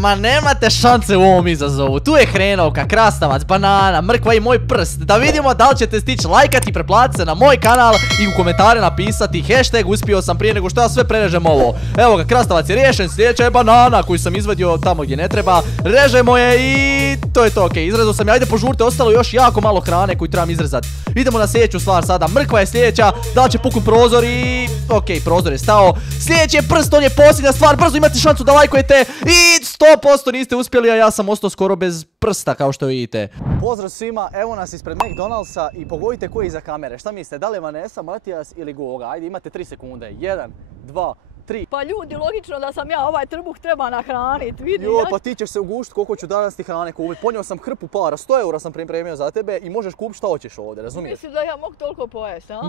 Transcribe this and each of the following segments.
Ma nemate šanse u ovom izazovu. Tu je hrenovka, krastavac, banana, mrkva i moj prst. Da vidimo da li ćete stići lajkati, preplatiti se na moj kanal i u komentare napisati hashtag uspio sam prije nego što ja sve prerežem ovo. Evo ga, krastavac je riješen, sljedeća je banana koju sam izvadio tamo gdje ne treba. Režemo je i to je to, okej, izrezao sam je, ajde požurite, ostalo još jako malo hrane koju trebam izrezati. Idemo na sljedeću stvar sada, mrkva je sljedeća, da li će puknut prozor i... Okej, prozor je stao. Sljedeći je prst, on je posljednja stvar, brzo imate šansu da lajkujete i 100% niste uspjeli, a ja sam ostao skoro bez prsta kao što vidite. Pozdrav svima, evo nas ispred McDonald'sa i pogodite ko je iza kamere. Šta mislite, da li je Vanessa, Matijas ili Goga? Ajde, imate 3 sekunde. 1, 2, 3. Pa ljudi, logično da sam ja ovaj trbuh treba nahranit, vidi. Jo, pa ti ćeš se ugušiti koliko ću danas ti hrane kupiti. Ponio sam hrpu para, 100 eura sam pripremio za tebe i možeš kupiti šta hoćeš ovdje, razumiješ? Mislim da ja mogu toliko pojesti, a?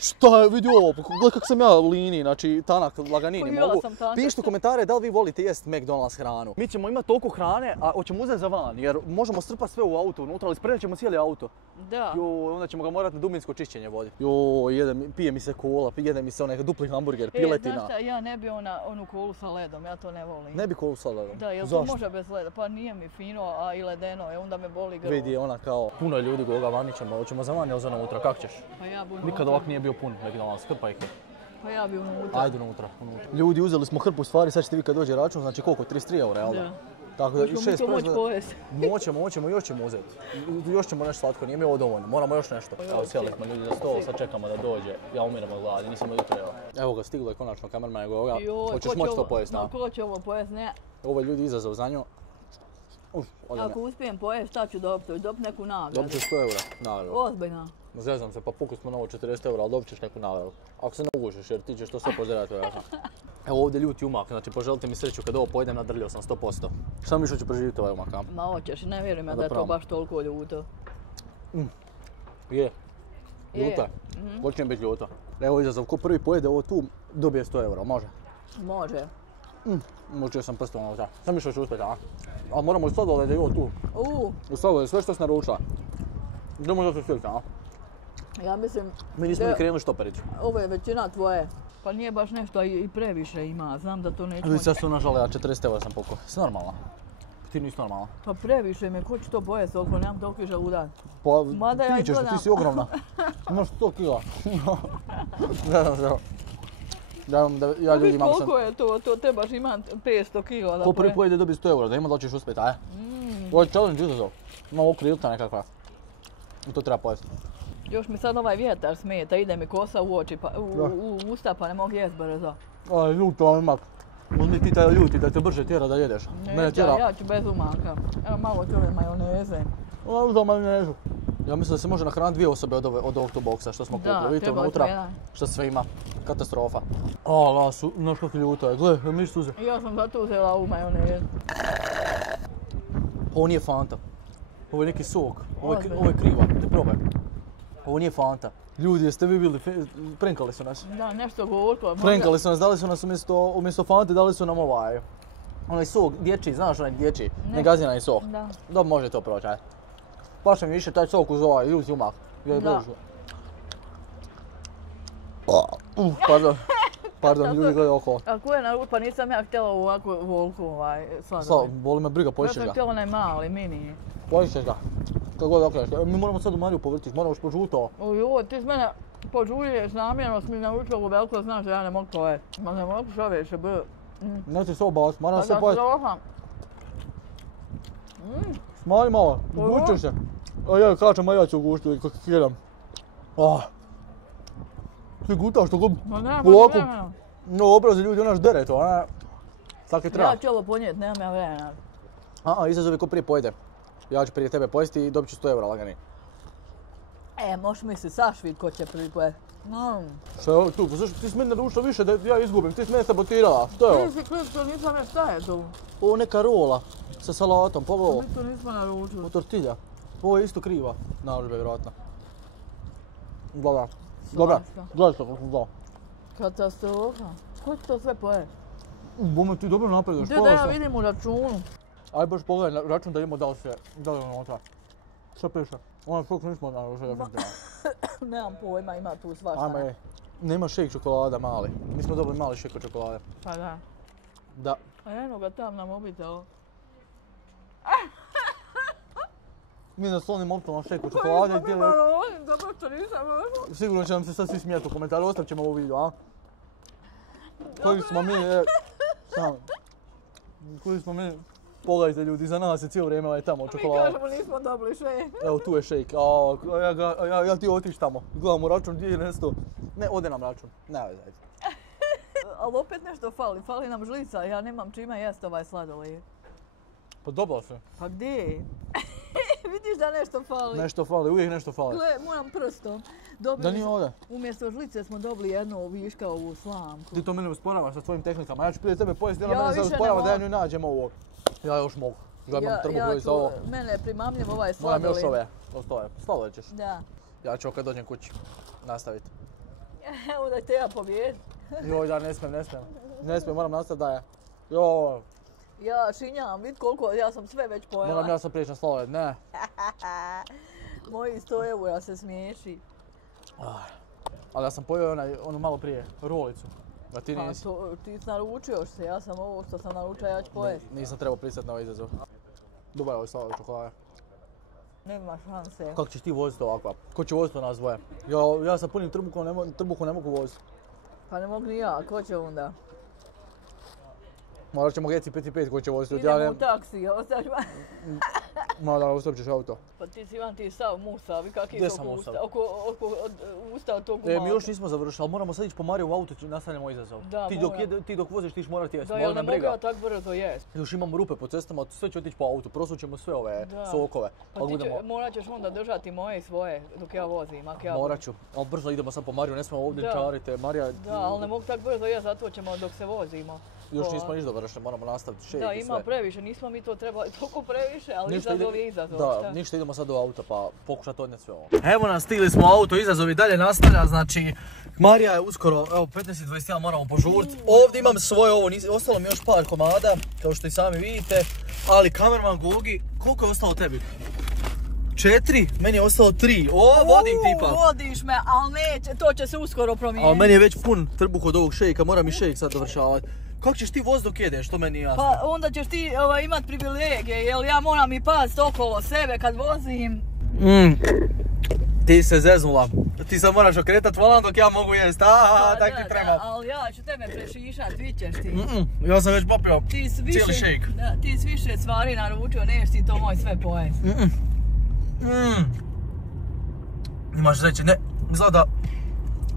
Šta je, vidi ovo, gledaj kak sam ja u liniji, znači tanak, laganini mogu. Pišite u komentare da li vi volite jest McDonald's hranu. Mi ćemo imati toliko hrane, a hoćemo uzeti za van, jer možemo strpati sve u auto unutra, ali spredat ćemo cijeli auto. Da. Jo, onda ćemo ga morati na dubinsko čišćenje voditi. Jo, pije mi se kola, jede mi se onaj dupli hamburger, piletina. Znaš šta, ja ne bi onu kolu sa ledom, ja to ne volim. Ne bi kolu sa ledom? Da, jel to može bez leda? Pa nije mi fino, a i ledeno je, onda me boli grlo. Vidi, ona kao, puno je ljudi Goga vani ćemo, hoćemo za van ili za unutra, kak ćeš? Pa ja bi unutra. Nikad ovak nije bio pun McDonald's, hrpa ih je. Pa ja bi unutra. Ajde unutra. Ljudi, uzeli smo hrpu stvari, sad ćete vi kad dođe račun, znači koliko, 33 eura, jel da? Da. Tako da, Možemo mi to moći pojesti. Moćemo, još ćemo uzeti. Još ćemo nešto slatko, nije mi ovo dovoljno, moramo još nešto. Evo, sjeli smo ljudi za stol, sad čekamo da dođe. Ja umiram od gladi, nisam jutro jeo. Evo ga, stiglo je konačno kamerman Goga. Hoćeš moći to pojesti, a? Ko će ovo pojesti, ne. Ovo je ljudi izazov za nju. Ako uspijem pojesti, šta ću dobiti? Dobiti neku nagradu. Dobit ćeš 100 eura nagradu. Ozbiljno. Zezam se, pa pukli smo na ovo 40 eura, ali dobit ćeš neku nagradu. Ako se ne ugušiš, jer ti ćeš to sve poželjati, vjerojatno. Evo ovdje ljuti umak, znači poželite mi sreću kad ovo pojedem, nadrljio sam 100%. Šta mi što ću preživjeti ovaj umak, a? Ma hoćeš, ne vjerujem ja da je to baš toliko ljuto. Je. Ljuta je. Počinje biti ljuta. Evo izazov, ko prvi pojede ovo tu, dobije 100 eura, može? Može. Mučio sam prstom ovdje. Šta mi što ću uspjeti, a? Ali moramo i sladoled, evo tu. U sladoled, sve što si naručila. Idemo da se sviđa, a? Ja mislim... Mi nismo ni krenuli štoperiću. Ovo je većina tvoje. Pa nije baš nešto i previše ima, znam da to neću moći. Sad su nažale, ja 40 eura sam pukao. Si normalna? Ti nisi normalna. Pa previše me, ko će to pojesti toliko, nemam toliko želudac. Pa ti ćeš, ti si ogromna. Imaš 100 kila. Ja ljudi imam sam... Koliko je to trebaš imati 500 kila da ko prvi pojede dobije 100 eura, da ima da ćeš uspjeti, aj? Ovo je challenge izazov. Ima ovo krilta nekakva. I to treba pojesti. Još mi sad ovaj vjetar smeta, ide mi kosa u oči, u usta pa ne mogu jest brzo. Aj, ljuto vam imak. Uzmi ti taj ljuti da te brže tjera da jedeš. Ja ću bez umaka. Evo malo ću ove majoneze. Ona uzao majonezu. Ja mislim da se može nahraniti 2 osobe od ovog tu boksa što smo kupili. Vidite unutra što sve ima. Katastrofa. O, Lasu, znaš kako ljuto je. Gle, mi suze. Ja sam zato uzela ovu majonezu. Ovo nije Fanta. Ovo je neki sok. Ovo je kriva. Te probaj. Ovo nije Fanta. Ljudi, jeste vi bili, prenkali su nas. Da, nešto gorko. Prenkali su nas, dali su nas umjesto Fante, dali su nam onaj sok dječji, znaš onaj dječji, negazinani sok. Da. Da, može to proći, ajde. Paša mi više taj sok uz ovaj ljuti umak. Da. Pardon, ljudi gledaju oko. A ko je na pa nisam ja htjela ovako volku sladoled. Boli me briga, pojišćeš ga. Ja sam htjela onaj mali, mini. Pojišćeš ga. Kako god okreneš. Mi moramo sad u Mariju povrtiš, moramo još požuto. Ojoj, ti s mene požuljuješ namjerno, mi naručila ovo veliko, znaš da ja ne mogu pojeti. Ma ne mogu šoveće, b. Neće se obaviti, moram sve pojeti. Katastrofa. Smali malo, ugućeš se. Ja kažem, a ja ću ugušiti kako kjeram. Ti gutaš to god ovako. No, obrazi ljudi, onaš dere to, a tak je treba. Ja ću ovo ponijeti, nemam ja vremena. Izazov je ko prije pojede. Ja ću prije tebe pojesti i dobit ću 100 eura lagani. Možeš misliti saš vid ko će prvi pojesti. Šta je ovo tu? Zašto ti si meni naručila više da ja izgubim? Ti si mene sabotirala. Što je ovo? Ti si klipto, nisam ne šta je tu. Ovo neka rola sa salatom, pogledaj. Mi to nismo naručili. Ovo tortilja. Ovo je isto kriva narudžba, vjerojatno. Gledaj. Gledaj što sam dao. Katastrofa. Ko će to sve pojesti? Bome ti dobro napreduješ. Da ja vidim u računu. Aj baš pogledaj račun da imamo da li je unutra. Šta piše? Ono koliko nismo naručili definitivno. Nemam pojma, ima tu svašta. Ajme, nema shake čokolada mali. Mi smo dobili mali shake od čokolade. Pa da. Da. A eno ga tam na mobitelu. Mi da slonim optom na šeku čokolade i tijele. Dobro što nisam vrlo. Sigurno će nam se sad svi smijeti u komentaru, ostavit ćemo ovo video, a? Koji smo mi, koji smo mi, pogledajte ljudi, za nas je cijelo vrijeme ovaj tamo čokolada. Mi kažemo nismo dobili šejk. Evo tu je šejk, ja ti otiš tamo, gledamo račun, gdje je nešto, ne, ode nam račun, ne veze, ajde. Ali opet nešto fali nam žlica, ja nemam čime jest ovaj sladoled. Pa dobro se. Pa gdje? Vidiš da nešto fali? Nešto fali, uvijek nešto fali. Gle, moram prstom. Da nije ovdje. Umjesto žlice smo dobili jednu viška ovu slamku. Ti to mene usporavaš sa svojim tehnikama, ja ću prije tebe pojesti, Ja mene se više usporava ne da ja mogu. nju nađem ovo. Ja još mogu. Gledam trbuhu i za ovo. Mene je primamljiv ovaj Moram sladoled. još ove, ostove. Sladoled ćeš. Da. Ja ću kad dođem kući nastaviti. Evo da te ja pobijedim. Joj, ja ne smijem. Ne smijem, moram nastaviti da je. Joj, Ja šinjam, vid koliko, ja sam sve već pojela. moram ja sad prijeći na sladoled, ne. Moji 100 eura se smiješi. Ali ja sam pojeo onu malo prije, rolicu. A ti Pa nisi. to, ti naručio se, ja sam ovo što sam naručio, ja ću pojesti. Nisam trebao pristati na ovaj izazov. Dobar je ovaj sladoled čokolade. Nema šanse. Kako ćeš ti voziti ovako? Ko će voziti nas dvoje? Ja sa punim trbuhom ne mogu voziti. Pa ne mogu ni ja, ko će onda? Morat ćemo geci 5 ko će voziti. Idemo u taksi, ostaš ma... Da, ustav ćeš auto. Pa ti si Ivan, ti sav musav i kak je Gdje to sam musav? oko usta od tog gumaka. Mi još nismo završili, ali moramo sad ići po Mariju u auto, nastavljamo izazov. Da, Ti dok voziš ti ćeš morati jesti, Da, ja ne mogu ja tak brzo jest. Još imamo rupe po cestama, sve će otići po autu, prosućemo sve ove Da. sokove. Pa ti morat ćeš onda držati moje i svoje dok ja vozim, ak ja Morat ću, ali brzo idemo sad po Mariju, ne smijemo ovdje Da. čarite. Marija... Da, ali ne mogu tak brzo jest, zato ćemo dok se vozimo. Još nismo ništa dovršili, moramo nastaviti šejk i Da, sve. ima previše, nismo mi to trebali toliko previše, ali Ništa, izazov je izazov, Da, šta? ništa, idemo sad do auta pa pokušati odnijeti sve ovo. Evo nas, stigli smo u auto, izazov i dalje nastavlja, znači Marija je uskoro, evo 15:21 moramo požuriti. Ovdje imam svoje ovo, ostalo mi još par komada, kao što i sami vidite, ali kamerman Gogi, koliko je ostalo tebi? 4, meni je ostalo 3, vodim tipa. Vodiš me, ali neće, to će se uskoro promijeniti. Ali meni je već pun trbuh od ovog šejka, moram i šejk sad dovršavati. Kako ćeš ti voz dok jedeš, to meni nije jasno. Pa onda ćeš ti imat privilegije, jer ja moram i paziti okolo sebe kad vozim. Ti se zeznula. Ti sad moraš okretat volan dok ja mogu jest, tak ti treba. Ali ja ću tebe prešišat, vidćeš ti. Ja sam već popio cijeli šejk. Da, ti si više stvari naručio, neš ti to moj sve pojest. Imaš sreće, ne, izgleda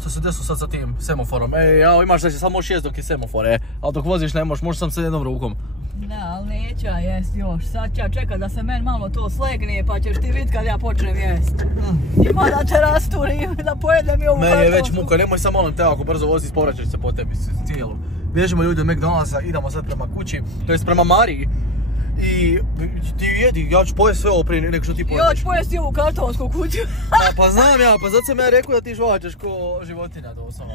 što se desilo sad sa tim semaforom. Imaš sreće, sad možeš jest dok je semafor, ali dok voziš ne možeš samo sa jednom rukom. Da, ali neću ja jest još, sad ću ja čekat da se meni malo to slegne pa ćeš ti vidit kad ja počnem jest. Ima da te rasturim, da pojedem i ovu Meni je već kartonsku. muka, nemoj samo molim te ako brzo voziš, povraćaš se po tebi cijelu. Bježimo ljudi od McDonald'sa, idemo sad prema kući, to jest prema Mariji. I ti jedi, ja ću pojesti sve ovo prije nego što ti pojedeš. Ja ću pojesti ovu kartonsku kuću. Pa znam ja, pa zato sam ja rekao da ti žvačeš ko životinja doslovno.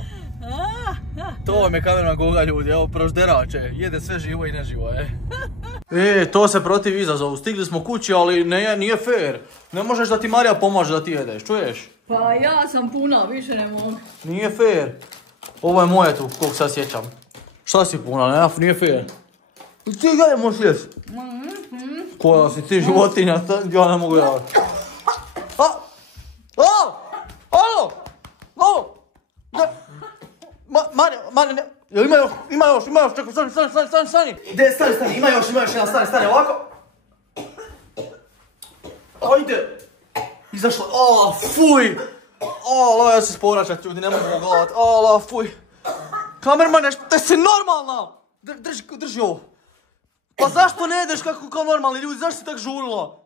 To me kamerman Goga ljudi, evo prožderače, jede sve živo i neživo, to se protiv izazovu, stigli smo kući, ali nije fair. Ne možeš da ti Marija pomaže da ti jedeš, čuješ? Pa ja sam puna, više ne mogu. Nije fair. Ovo je moje tu, koliko sad sjećam. Šta si puna, nije fair. I ti ga je možeš jesti. Koja si ti životinja, ja ne mogu javati. Alo! Marija, ne. Jel ima još, čekaj, stani. Gdje, stani, ima još jedan, stani, ovako. Ajde. Izašla, fuj. Ja se povraćat ljudi, ne mogu gledat, fuj. Kamermane, te si normalna. Drži ovo. Pa zašto ne jedeš kao normalni ljudi, zašto si tak žurila?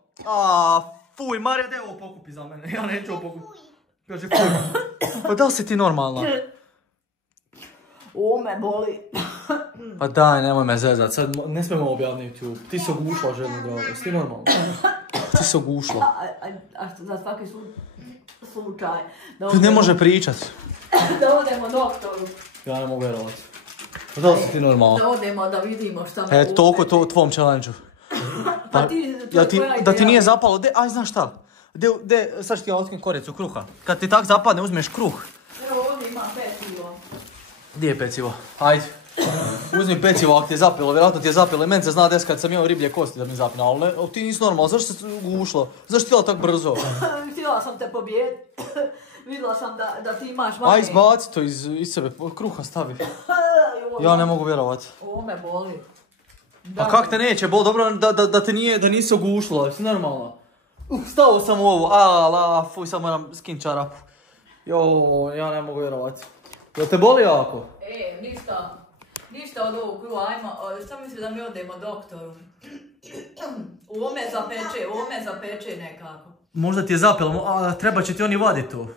Fuj, Marija, daj ovo pokupi za mene, ja neću ovo pokupiti. Kaže, fuj. Pa da li si ti normalna? O, me boli. Pa daj, nemoj me zezat, sad ne smijemo objaviti YouTube. Ti se ogušla, željno drago, jesi ti normalna? Ti se ogušla. A što za svaki slučaj? Ne može pričat. Da odemo doktoru. Ja ne mogu vjerovati. Pa da li si ti normalna? Da odemo da vidimo šta me Eto, toliko tvom challenge-u. Pa ti, Da ti nije zapalo, aj znaš šta? Sad ću ti ja otkrim koricu kruha. Kad ti tak zapadne, uzmeš kruh. Evo ovdje ima pecivo. Gdje je pecivo? Ajde. Uzmi pecivo ako ti je zapilo, vjerojatno ti je zapilo i meni se zna des kad sam imao riblje kosti da mi zapne, ali ne, ti nisi normalno, zašto se ušlo? Zašto ti htjela tako brzo? Htjela sam te pobijediti. Vidjela sam da ti imaš manje. Aj izbaci to iz sebe, kruha stavi. Ja ne mogu vjerovat. Ovo me boli. A kak te neće bol, dobro da nisi ogušilo, jesi normalno? Stao sam u ovo, fuj, sad moram skin čarapu. Ja ne mogu vjerovat. Jel te boli jako? Ništa od ovog kruha, ajmo, šta misli da mi odemo doktoru? Ovo me zapeče nekako. Možda ti je zapelo, treba će ti oni vaditi to.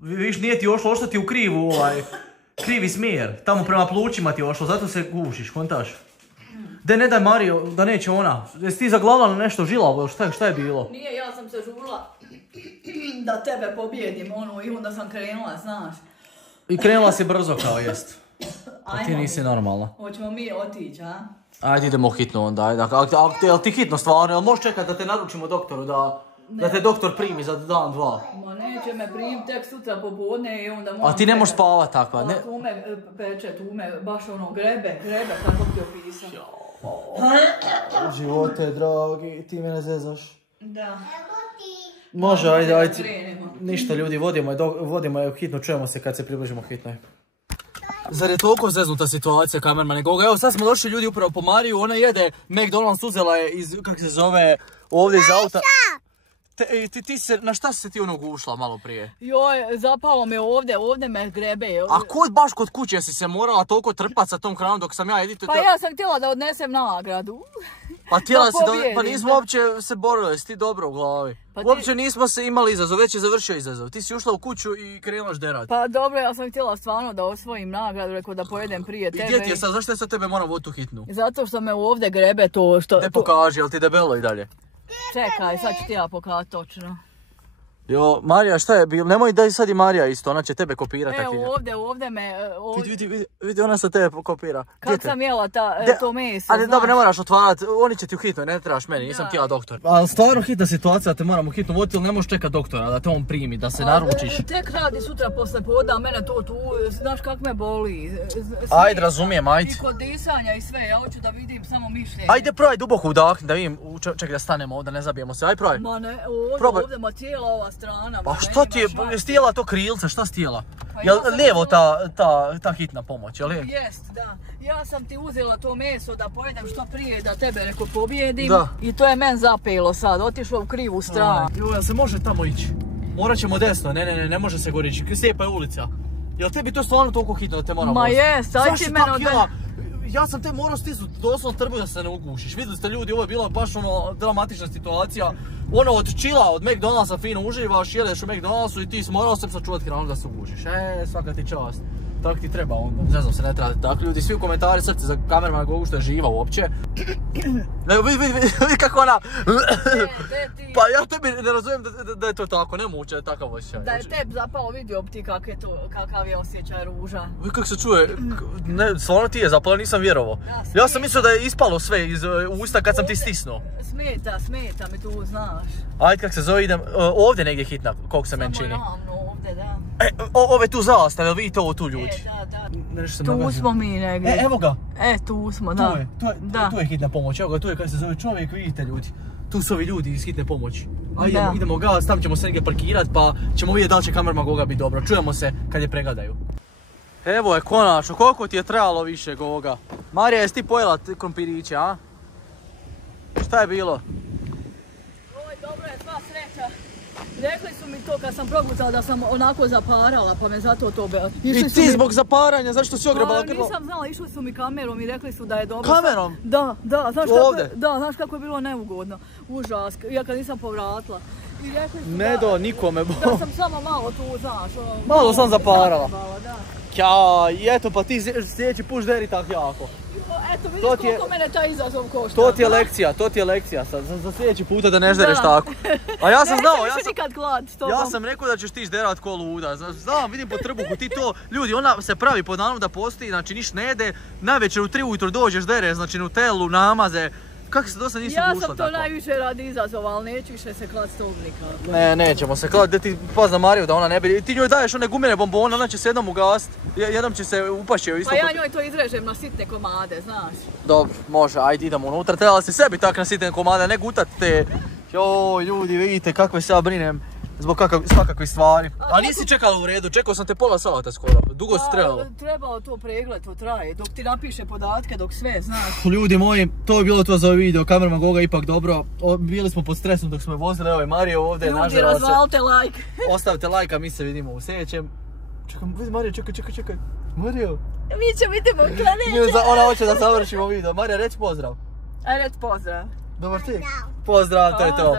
Viš, nije ti ošlo ti u krivi smjer. Tamo prema plućima ti je ošlo, zato se gušiš, kontaš. Ne daj Mario, da neće ona. Jesi ti zaglavila na nešto žilavo, šta je bilo? Nije, ja sam se žurila da tebe pobjedim, i onda sam krenula, znaš. I krenula si brzo kao jest. Pa ti nisi normalna. Hoćemo mi otići, a? Ajde idemo hitno onda, ajde. Jel ti hitno stvarno, jel možeš čekati da te naručimo doktoru, da te doktor primi za dan, dva? Ma neće me primiti tek sutra popodne i onda moram... A ti ne možeš spavat takva, ne? Tu me peče, tu me baš grebe, kako ti opisam. Živote, dragi, ti me ne zezaš. Da. Može, ajde. Ništa ljudi, vodimo je hitno, čujemo se kad se približimo hitnoj. Zar je toliko zeznuta situacija, kamermane Goga? Evo sad smo došli ljudi upravo po Mariju, ona jede McDonald's, uzela je iz, kak se zove, ovdje iz auta. Na šta si se ti onog ušla malo prije? Joj, zapalo me ovdje me grebe. A baš kod kuće si se morala toliko trpat sa tom hranom dok sam ja jedite? Pa ja sam htjela da odnesem nagradu. Pa htjela si pa nismo uopće se borili, si ti dobro u glavi. Uopće nismo se imali izazov, već je završio izazov. Ti si ušla u kuću i krenula žderat. Pa dobro, ja sam htjela stvarno da osvojim nagradu, rekao da pojedem prije tebe. I gdje ti je sad, zašto ja sad tebe moram voditi u hitnu? Zato što me ovdje grebe to što... Ne pokaži, jel ti debelo i dalje? Čekaj, sad ću ti ja pokazati točno. Jo, Marija, šta je bilo? Nemoj da i sad i Marija isto, ona će tebe kopirati. Ovdje me... Vidi, ona sa tebe kopira. Kako sam jela to meso, ali dobro, ne moraš otvarati, oni će ti u hitno, ne trebaš meni, nisam htjela doktor. Ali stvarno hitna situacija, te moramo hitno voditi, ili ne možeš čekati doktora, da te on primi, da se naručiš. Tek radi sutra posle poda, mene to tu, znaš kak me boli. Ajde, razumijem, ajde. I kod disanja i sve, ja hoću da vidim samo mišljenje. Ajde, probaj duboko udahni, da vidim, čekaj da stanemo ovdje, ne zabijemo se, ajde probaj. Ma ne, ovdje ma cijela ova strana. Pa šta ti je, jesi jela to krilce, šta si jela? Jel lijevo ta hitna pomoć, jel je? Jest, da. Ja sam ti uzela to meso da pojedem što prije, da tebe neko pobjedim. Da. I to je men zapelo sad, otišlo u krivu stranu. Jel se može tamo ići? Morat ćemo desno, ne može se gore ići, slijepa je ulica. Jel tebi to stvarno toliko hitno da te moram voziti? Ma jest, aj ti mene odvesti. Ja sam te morao stisnuti doslovno trbu da se ne ugušiš. Vidjeli ste ljudi, ovo je bila baš dramatična situacija. Od chilla, od McDonald'sa fino uživaš, jedeš u McDonald'su i ti morao sam sačuvati hranu da se ugušiš. Svaka ti čast. Tako ti treba onda. Ne znam se, ne treba tako ljudi. Svi u komentari srce za kamermana Gogu što je živa uopće. Vidi kako ona... Pa ja tebi ne razumijem da je to tako, ne muče, da je takav osjećaj. Da je tebi zapalo, vidio bi ti kakav je osjećaj ruža. Vidi kako se čuje, stvarno ti je zapalo, nisam vjerovao. Ja sam mislio da je ispalo sve iz usta kad sam ti stisnuo. Smeta mi tu, znaš. Ajde kak se zove, idem ovdje negdje hitna, koliko se meni čini. Samo ravno ovdje, da. Ove tu zastave, jel vidite ovo tu ljudi? Da. Tu smo mi negdje. Evo ga. Tu smo, da. Tu je hitna pomoć, evo ga, tu je kad se zove čovjek, vidite ljudi. Tu su ovi ljudi iz hitne pomoći. Ajde, idemo gaz, tam ćemo se negdje parkirat pa ćemo vidjeti da li će kamerman Goga biti dobro. Čujemo se kad je pregledaju. Evo je konačno, koliko ti je trebalo više Goga? Marija, jesi ti pojela krompiriće, a? Šta je bilo? Oj, dobro je, sva sreća. Rekli su mi to kad sam progucala da sam onako zaparala, pa me zato to... I ti zbog zaparanja, zašto si ogrebala krvo? Nisam znala, išli su mi kamerom i rekli su da je dobro. Kamerom? Da, znaš kako je bilo neugodno. Užas, ja kad nisam povratila. I rekli su ne do nikome. Da sam samo malo tu, znaš. Malo sam zaparala. Kja, i eto pa ti sljedeći put žderi tako jako. Eto, vidiš koliko mene taj izazov košta. To ti je lekcija sad, za sljedeći puta da ne ždereš tako. A ja sam znao, ja sam rekao da ćeš ti žderat ko luda. Znam, vidim po trbuhu, ti to, ljudi, ona se pravi pod nanom da postoji, znači niš ne jede, navečer u 3 ujutro dođeš ždere, znači nutellu, namaze, Kako se dosta nisi Ja ugušla sam tako? to najviše radi izazova, ali neću više se klat s tog nikako. Ne, nećemo se klati, da ti pozna Mariju da ona ne bi... Ti njoj daješ one gumene bombone, ona će se jednom ugasiti. Jednom će se upašći isto. Pa ja njoj to izrežem na sitne komade, znaš. Dobro, može, ajde idemo unutra. Trebala si sebi tak na sitne komade, ne gutat te. Joj, ljudi, vidite kakve se ja brinem. Zbog svakakvih stvari. A nisi čekala u redu, čekao sam te pola sata skoro. Dugo si trebalo. Trebao to pregled, to traje, dok ti napiše podatke, dok sve, znaš. Ljudi moji, to je bilo to za ovaj video, kamerman Goga ipak dobro. Bili smo pod stresom dok smo je vozili, evo je Mario ovdje, nažalost. Ljudi, razvalite like. Ostavite like, a mi se vidimo u sljedećem. Čekaj, vidi Mario, čekaj. Mario. Mi će vidimo klaneće. Ona hoće da završimo video. Marija, reci pozdrav. Ajde, pozdrav. Dobar ti. Pozdrav, to je to.